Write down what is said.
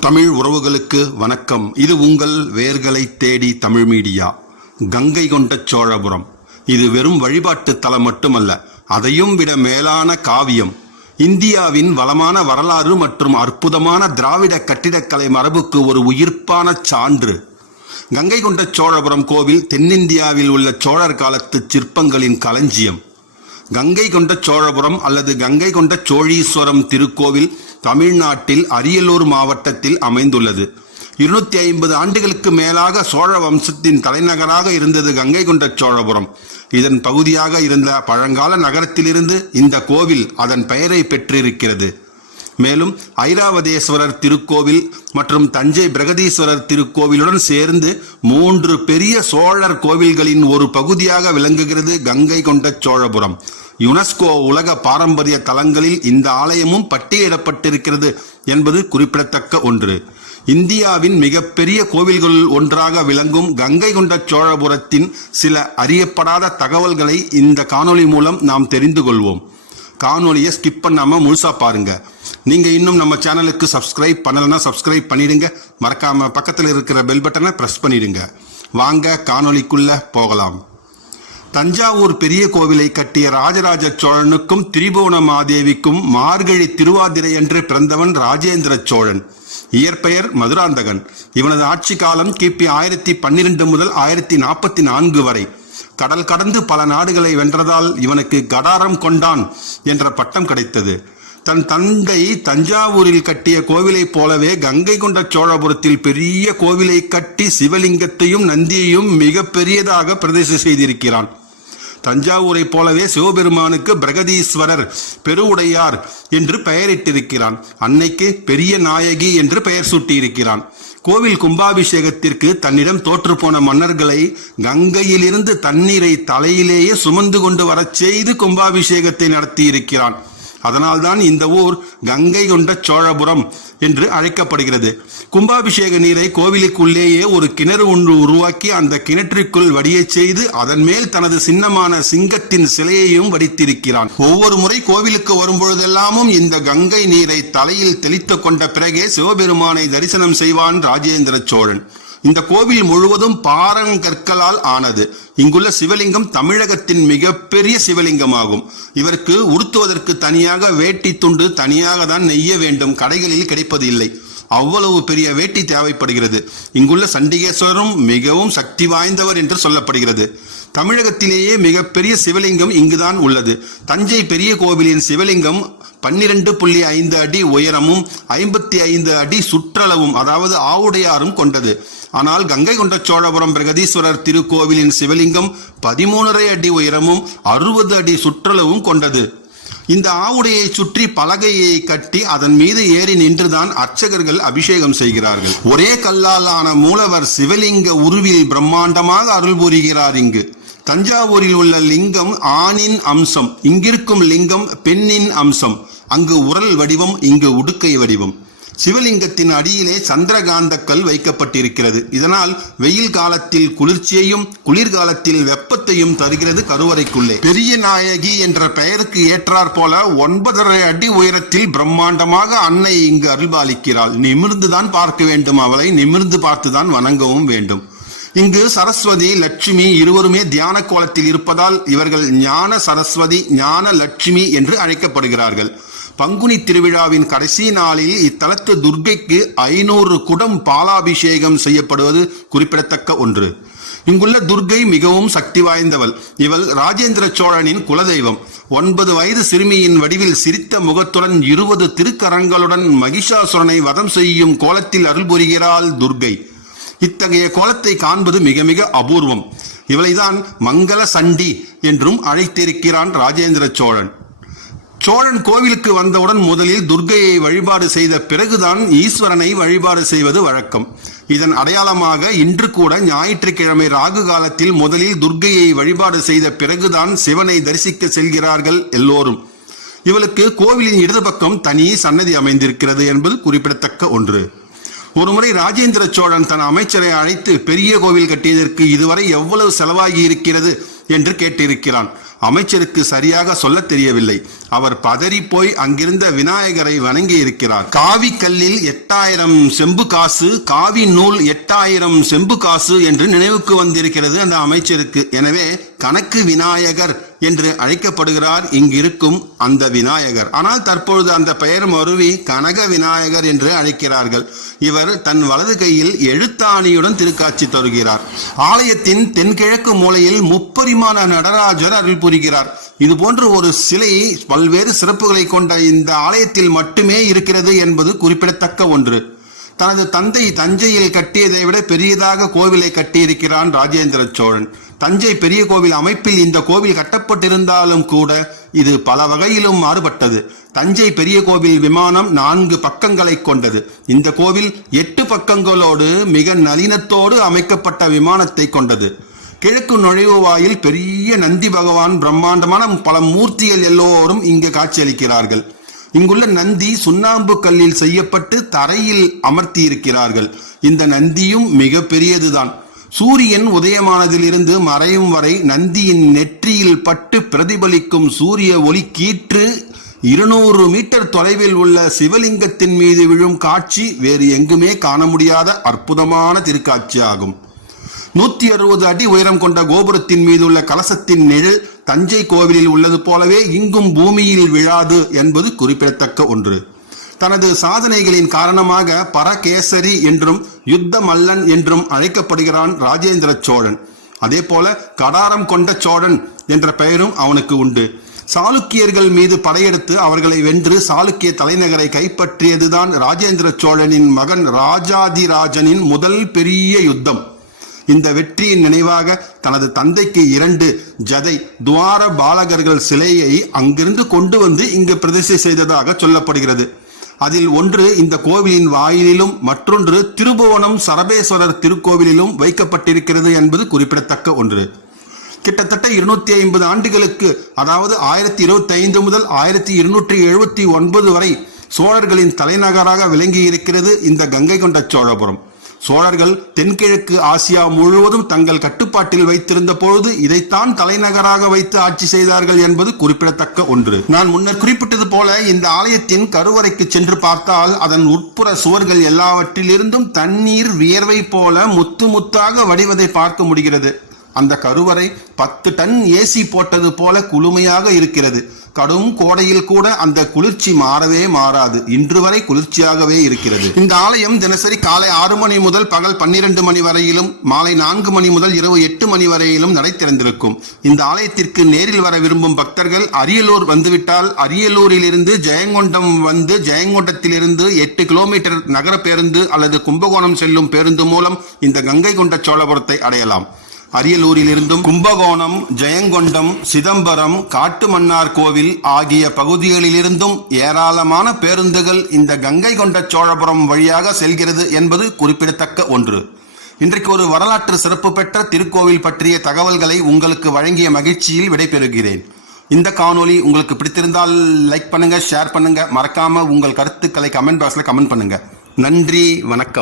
தமிழ் உறவுகளுக்கு வணக்கம். இது உங்கள் வேர்களை தேடி தமிழ் மீடியா. கங்கை கொண்ட சோழபுரம். இது வெறும் வழிபாட்டு தலம் மட்டுமல்ல அதையும் விட மேலான காவியம். இந்தியாவின் வளமான வரலாறு மற்றும் அற்புதமான திராவிட கட்டிடக்கலை மரபுக்கு ஒரு உயிர்ப்பான சான்று. கங்கை கொண்ட சோழபுரம் கோவில் தென்னிந்தியாவில் உள்ள சோழர் காலத்து சிற்பங்களின் களஞ்சியம். கங்கை கொண்ட சோழபுரம் அல்லது கங்கை கொண்ட சோழீஸ்வரம் திருக்கோவில் தமிழ்நாட்டில் அரியலூர் மாவட்டத்தில் அமைந்துள்ளது. இருநூத்தி ஐம்பது ஆண்டுகளுக்கு மேலாக சோழ வம்சத்தின் தலைநகராக இருந்தது கங்கை கொண்ட சோழபுரம். இதன் பகுதியாக இருந்த பழங்கால நகரத்திலிருந்து இந்த கோவில் அதன் பெயரை பெற்றிருக்கிறது. மேலும் ஐராவதேஸ்வரர் திருக்கோவில் மற்றும் தஞ்சை பிரகதீஸ்வரர் திருக்கோவிலுடன் சேர்ந்து மூன்று பெரிய சோழர் கோவில்களின் ஒரு பகுதியாக விளங்குகிறது கங்கை கொண்ட சோழபுரம். யுனெஸ்கோ உலக பாரம்பரிய தலங்களில் இந்த ஆலயமும் பட்டியலிடப்பட்டிருக்கிறது என்பது குறிப்பிடத்தக்க ஒன்று. இந்தியாவின் மிகப்பெரிய கோவில்களில் ஒன்றாக விளங்கும் கங்கை கொண்ட சோழபுரத்தின் சில அறியப்படாத தகவல்களை இந்த காணொளி மூலம் நாம் தெரிந்து கொள்வோம். காணொலியை ஸ்கிப் பண்ணாமல் முழுசாக பாருங்கள் நீங்கள் இன்னும் நம்ம சேனலுக்கு சப்ஸ்கிரைப் பண்ணலைன்னா சப்ஸ்கிரைப் பண்ணிடுங்க. மறக்காமல் பக்கத்தில் இருக்கிற பெல் பட்டனை ப்ரெஸ் பண்ணிடுங்க. வாங்க காணொலிக்குள்ளே போகலாம். தஞ்சாவூர் பெரிய கோவிலை கட்டிய ராஜராஜ சோழனுக்கும் திரிபுவன மாதேவிக்கும் மார்கழி திருவாதிரை என்று பிறந்தவன் ராஜேந்திர சோழன். இயற்பெயர் மதுராந்தகன். இவனது ஆட்சி காலம் கிபி ஆயிரத்தி பன்னிரண்டு முதல் ஆயிரத்தி நாற்பத்தி நான்கு வரை. கடல் கடந்து பல நாடுகளை வென்றதால் இவனுக்கு கடாரம் கொண்டான் என்ற பட்டம் கிடைத்தது. தன் தந்தை தஞ்சாவூரில் கட்டிய கோவிலைப் போலவே கங்கை கொண்ட சோழபுரத்தில் பெரிய கோவிலை கட்டி சிவலிங்கத்தையும் நந்தியையும் மிக பெரியதாக பிரதிஷ்டை செய்திருக்கிறான். தஞ்சாவூரைப் போலவே சிவபெருமானுக்கு பிரகதீஸ்வரர் பெருவுடையார் என்று பெயரிட்டிருக்கிறான். அன்னைக்கு பெரிய நாயகி என்று பெயர் சூட்டியிருக்கிறான். கோவில் கும்பாபிஷேகத்திற்கு தன்னிடம் தோற்றுப்போன மன்னர்களை கங்கையிலிருந்து தண்ணீரை தலையிலேயே சுமந்து கொண்டு வரச் செய்து கும்பாபிஷேகத்தை நடத்தியிருக்கிறான். அதனால்தான் இந்த ஊர் கங்கை கொண்ட சோழபுரம் என்று அழைக்கப்படுகிறது. கும்பாபிஷேக நீரை கோவிலுக்குள்ளேயே ஒரு கிணறு ஒன்று உருவாக்கி அந்த கிணற்றிற்குள் வடியச் செய்து அதன் மேல் தனது சின்னமான சிங்கத்தின் சிலையையும் வடித்திருக்கிறான். ஒவ்வொரு முறை கோவிலுக்கு வரும்பொழுதெல்லாமும் இந்த கங்கை நீரை தலையில் தெளித்து கொண்ட பிறகே சிவபெருமானை தரிசனம் செய்வான் ராஜேந்திர சோழன். இந்த கோவில் முழுவதும் பாறங்கற்களால் ஆனது. இங்குள்ள சிவலிங்கம் தமிழகத்தின் மிகப்பெரிய சிவலிங்கமாகும். இவருக்கு உடுத்துவதற்கு தனியாக வேட்டி துண்டு தனியாக தான் நெய்ய வேண்டும். கடைகளில் கிடைப்பது இல்லை. அவ்வளவு பெரிய வேட்டி தேவைப்படுகிறது. இங்குள்ள சண்டிகேஸ்வரரும் மிகவும் சக்தி வாய்ந்தவர் என்று சொல்லப்படுகிறது. தமிழகத்திலேயே மிகப்பெரிய சிவலிங்கம் இங்குதான் உள்ளது. தஞ்சை பெரிய கோவிலின் சிவலிங்கம் பன்னிரண்டு புள்ளி ஐந்து அடி உயரமும் ஐம்பத்தி ஐந்து அடி சுற்றளவும் அதாவது ஆவுடையாரும் கொண்டது. ஆனால் கங்கை கொண்ட சோழபுரம் பிரகதீஸ்வரர் திருக்கோவிலின் சிவலிங்கம் பதிமூணரை அடி உயரமும் அறுபது அடி சுற்றளவும் கொண்டது. இந்த ஆவுடையை சுற்றி பலகையை கட்டி அதன் மீது ஏறி நின்றுதான் அர்ச்சகர்கள் அபிஷேகம் செய்கிறார்கள். ஒரே கல்லால் ஆன மூலவர் சிவலிங்க உருவில் பிரம்மாண்டமாக அருள் புரிகிறார் இங்கு. தஞ்சாவூரில் உள்ள லிங்கம் ஆணின் அம்சம். இங்கிருக்கும் லிங்கம் பெண்ணின் அம்சம். அங்கு உரல் வடிவம் இங்கு உடுக்கை வடிவம். சிவலிங்கத்தின் அடியிலே சந்திரகாந்தக்கல் வைக்கப்பட்டிருக்கிறது. இதனால் வெயில் காலத்தில் குளிர்ச்சியையும் குளிர்காலத்தில் வெப்பத்தையும் தருகிறது கருவறைக்குள்ளே. பெரிய நாயகி என்ற பெயருக்கு ஏற்றாற் போல ஒன்பதரை அடி உயரத்தில் பிரம்மாண்டமாக அன்னை இங்கு அருள்பாலிக்கிறாள். நிமிர்ந்துதான் பார்க்க வேண்டும் அவளை. நிமிர்ந்து பார்த்துதான் வணங்கவும் வேண்டும். இங்கு சரஸ்வதி லட்சுமி இருவருமே தியான கோலத்தில் இருப்பதால் இவர்கள் ஞான சரஸ்வதி ஞான லட்சுமி என்று அழைக்கப்படுகிறார்கள். பங்குனி திருவிழாவின் கடைசி நாளில் இத்தலத்து துர்க்கைக்கு ஐநூறு குடம் பாலாபிஷேகம் செய்யப்படுவது குறிப்பிடத்தக்க ஒன்று. இங்குள்ள துர்க்கை மிகவும் சக்தி வாய்ந்தவள். இவள் ராஜேந்திர சோழனின் குலதெய்வம். ஒன்பது வயது சிறுமியின் வடிவில் சிரித்த முகத்துடன் இருபது திருக்கரங்களுடன் மகிஷாசுரனை வதம் செய்யும் கோலத்தில் அருள் புரிகிறாள் துர்க்கை இத்தகைய கோலத்தை காண்பது மிக மிக அபூர்வம். இவளைதான் மங்கள சண்டி என்றும் அழைத்திருக்கிறான் ராஜேந்திர சோழன். சோழன் கோவிலுக்கு வந்தவுடன் முதலில் துர்க்கையை வழிபாடு செய்த பிறகுதான் ஈஸ்வரனை வழிபாடு செய்வது வழக்கம். இதன் அடையாளமாக இன்று கூட ஞாயிற்றுக்கிழமை ராகு காலத்தில் முதலில் துர்க்கையை வழிபாடு செய்த பிறகுதான் சிவனை தரிசிக்க செல்கிறார்கள் எல்லோரும். இவளுக்கு கோவிலின் இடது பக்கம் தனி சன்னதி அமைந்திருக்கிறது என்பது குறிப்பிடத்தக்க ஒன்று. ஒருமுறை ராஜேந்திர சோழன் தன் அமைச்சரை அழைத்து பெரிய கோவில் கட்டியதற்கு இதுவரை எவ்வளவு செலவாகி இருக்கிறது என்று கேட்டிருக்கிறான். அமைச்சருக்கு சரியாக சொல்ல தெரியவில்லை. அவர் பதறி போய் அங்கிருந்த விநாயகரை வணங்கி இருக்கிறார். காவி கல்லில் எட்டாயிரம் செம்பு காசு காவி நூல் எட்டாயிரம் செம்பு காசு என்று நினைவுக்கு வந்திருக்கிறது அந்த அமைச்சருக்கு. எனவே கணக்கு விநாயகர் என்று அழைக்கப்படுகிறார். இங்கிருக்கும் அந்த விநாயகர். ஆனால் தற்பொழுது அந்த பெயர் மருவி கனக விநாயகர் என்று அழைக்கிறார்கள். இவர் தன் வலது கையில் எழுத்தாணியுடன் திருக்காட்சி தருகிறார். ஆலயத்தின் தென்கிழக்கு மூலையில் முப்பரிமாண நடராஜர் அருள் புரிகிறார். இது போன்ற ஒரு சிலை பல்வேறு சிறப்புகளை கொண்ட இந்த ஆலயத்தில் மட்டுமே இருக்கிறது என்பது குறிப்பிடத்தக்க ஒன்று. தனது தந்தை தஞ்சையில் கட்டியதை விட பெரியதாக கோவிலை கட்டியிருக்கிறான் ராஜேந்திர சோழன். தஞ்சை பெரிய கோவில் அமைப்பில் இந்த கோவில் கட்டப்பட்டிருந்தாலும் கூட இது பல வகையிலும் மாறுபட்டது. தஞ்சை பெரிய கோவில் விமானம் நான்கு பக்கங்களை கொண்டது. இந்த கோவில் எட்டு பக்கங்களோடு மிக நளினத்தோடு அமைக்கப்பட்ட விமானத்தை கொண்டது. கிழக்கு நுழைவு வாயில் பெரிய நந்தி பகவான் பிரம்மாண்டமான பல மூர்த்திகள் எல்லோரும் இங்கு காட்சியளிக்கிறார்கள். இங்குள்ள நந்தி சுண்ணாம்பு கல்லில் செய்யப்பட்டு தரையில் அமர்த்தி இருக்கிறார்கள் இந்த நந்தியும் மிக பெரியதுதான் சூரியன் உதயமானதிலிருந்து மறையும் வரை நந்தியின் நெற்றியில் பட்டு பிரதிபலிக்கும் சூரிய ஒளி கீற்று இருநூறு மீட்டர் தொலைவில் உள்ள சிவலிங்கத்தின் மீது விழும் காட்சி வேறு எங்குமே காண முடியாத அற்புதமான திருக்காட்சி ஆகும். நூத்தி அறுபது அடி உயரம் கொண்ட கோபுரத்தின் மீது உள்ள கலசத்தின் நிழல் தஞ்சை கோவிலில் உள்ளது போலவே இங்கும் பூமியில் விழாது என்பது குறிப்பிடத்தக்க ஒன்று. தனது சாதனைகளின் காரணமாக பரகேசரி என்றும் யுத்த மல்லன் என்றும் அழைக்கப்படுகிறான் ராஜேந்திர சோழன். அதே போல கடாரம் கொண்ட சோழன் என்ற பெயரும் அவனுக்கு உண்டு. சாளுக்கியர்கள் மீது படையெடுத்து அவர்களை வென்று சாளுக்கிய தலைநகரை கைப்பற்றியதுதான் ராஜேந்திர சோழனின் மகன் ராஜாதிராஜனின் முதல் பெரிய யுத்தம். இந்த வெற்றியின் நினைவாக தனது தந்தைக்கு இரண்டு ஜதை துவார பாலகர்கள் சிலையை அங்கிருந்து கொண்டு வந்து இங்கு பிரதிஷ்டை செய்ததாக சொல்லப்படுகிறது. அதில் ஒன்று இந்த கோவிலின் வாயிலிலும் மற்றொன்று திருபுவனம் சரபேஸ்வரர் திருக்கோவிலிலும் வைக்கப்பட்டிருக்கிறது என்பது குறிப்பிடத்தக்க ஒன்று. கிட்டத்தட்ட இருநூத்தி ஐம்பது ஆண்டுகளுக்கு அதாவது ஆயிரத்தி இருபத்தி ஐந்து முதல் ஆயிரத்தி இருநூற்றி எழுபத்தி ஒன்பது வரை சோழர்களின் தலைநகராக விளங்கி இருக்கிறது இந்த கங்கை கொண்ட சோழபுரம். சோழர்கள் தென்கிழக்கு ஆசியா முழுவதும் தங்கள் கட்டுப்பாட்டில் வைத்திருந்த பொழுது இதைத்தான் தலைநகராக வைத்து ஆட்சி செய்தார்கள் என்பது குறிப்பிடத்தக்க ஒன்று. நான் முன்னர் குறிப்பிட்டது போல இந்த ஆலயத்தின் கருவறைக்கு சென்று பார்த்தால் அதன் உட்புற சுவர்கள் எல்லாவற்றிலிருந்தும் தண்ணீர் வியர்வை போல முத்து முத்தாக வடிவதை பார்க்க முடிகிறது. அந்த கருவறை பத்து டன் ஏசி போட்டது போல குளுமையாக இருக்கிறது. கடும் கோடையில் கூட அந்த குளிர்ச்சி மாறவே மாறாது. இன்று வரை குளிர்ச்சியாகவே இருக்கிறது. இந்த ஆலயம் தினசரி காலை ஆறு மணி முதல் பகல் பன்னிரண்டு மணி வரையிலும் மாலை நான்கு மணி முதல் இரவு எட்டு மணி வரையிலும் நடை திறந்திருக்கும் இந்த ஆலயத்திற்கு நேரில் வர விரும்பும் பக்தர்கள் அரியலூர் வந்துவிட்டால் அரியலூரிலிருந்து ஜெயங்கொண்டம் வந்து ஜெயங்கொண்டத்திலிருந்து எட்டு கிலோமீட்டர் நகர பேருந்து அல்லது கும்பகோணம் செல்லும் பேருந்து மூலம் இந்த கங்கை கொண்ட சோழபுரத்தை அடையலாம். அரியலூரிலிருந்தும் கும்பகோணம் ஜெயங்கொண்டம் சிதம்பரம் காட்டுமன்னார் கோவில் ஆகிய பகுதிகளிலிருந்தும் ஏராளமான பேருந்துகள் இந்த கங்கை கொண்ட சோழபுரம் வழியாக செல்கிறது என்பது குறிப்பிடத்தக்க ஒன்று. இன்றைக்கு ஒரு வரலாற்று சிறப்பு பெற்ற திருக்கோவில் பற்றிய தகவல்களை உங்களுக்கு வழங்கிய மகிழ்ச்சியில் விடைபெறுகிறேன். இந்த காணொளி உங்களுக்கு பிடித்திருந்தால் லைக் பண்ணுங்க ஷேர் பண்ணுங்க. மறக்காம உங்கள் கருத்துக்களை கமெண்ட் பாக்ஸில் கமெண்ட் பண்ணுங்க. நன்றி வணக்கம்.